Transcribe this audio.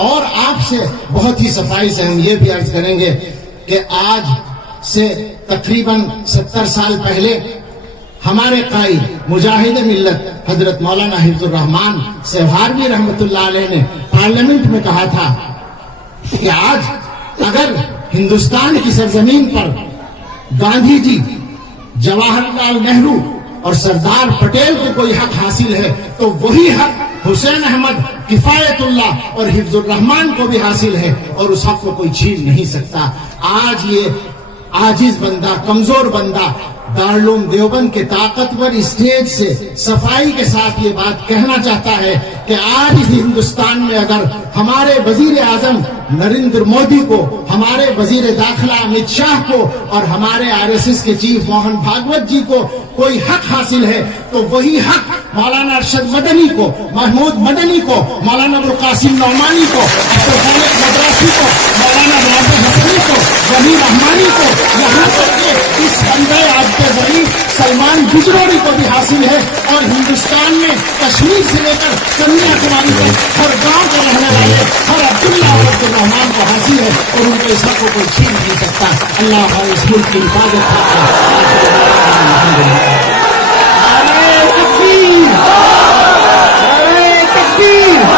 اور آپ سے بہت ہی صفائی سے ہم یہ بھی عرض کریں گے کہ آج سے تقریباً 70 سال پہلے ہمارے قائد مجاہد ملت حضرت مولانا حفظ الرحمان سہاروی رحمۃ اللہ علیہ نے پارلیمنٹ میں کہا تھا کہ آج اگر ہندوستان کی سرزمین پر گاندھی جی، جواہر لال نہرو اور سردار پٹیل کو کوئی حق حاصل ہے تو وہی حق حسین احمد، کفایت اللہ اور حفظ الرحمان کو بھی حاصل ہے، اور اس حق کو کوئی چھین نہیں سکتا۔ آج یہ عاجز بندہ، کمزور بندہ دارالعلوم دیوبند کے طاقتور اسٹیج سے صفائی کے ساتھ یہ بات کہنا چاہتا ہے کہ آج اس ہندوستان میں اگر ہمارے وزیر اعظم نریندر مودی کو، ہمارے وزیر داخلہ امت شاہ کو اور ہمارے RSS کے چیف موہن بھاگوت جی کو کوئی حق حاصل ہے تو وہی حق مولانا ارشد مدنی کو، محمود مدنی کو، مولانا ابوالقاسم نعمانی کو، عبدالخالق مدراسی کو، مولانا ناصر حسنی کو، وحید رحمانی کو، یہاں تک کہ اس بندے عبد ظریف سلمان گجروری کو بھی حاصل ہے، اور ہندوستان میں کشمیر سے لے کر کنیا کماری تک ہر گاؤں کے رہنے والے ہر عبداللہ اور عبد الرحمان کو حاصل ہے، اور ان کو اس حق کو کوئی چھین نہیں سکتا۔ اللہ اس ملک کی حفاظت کرے۔ تکبیر! تکبیر!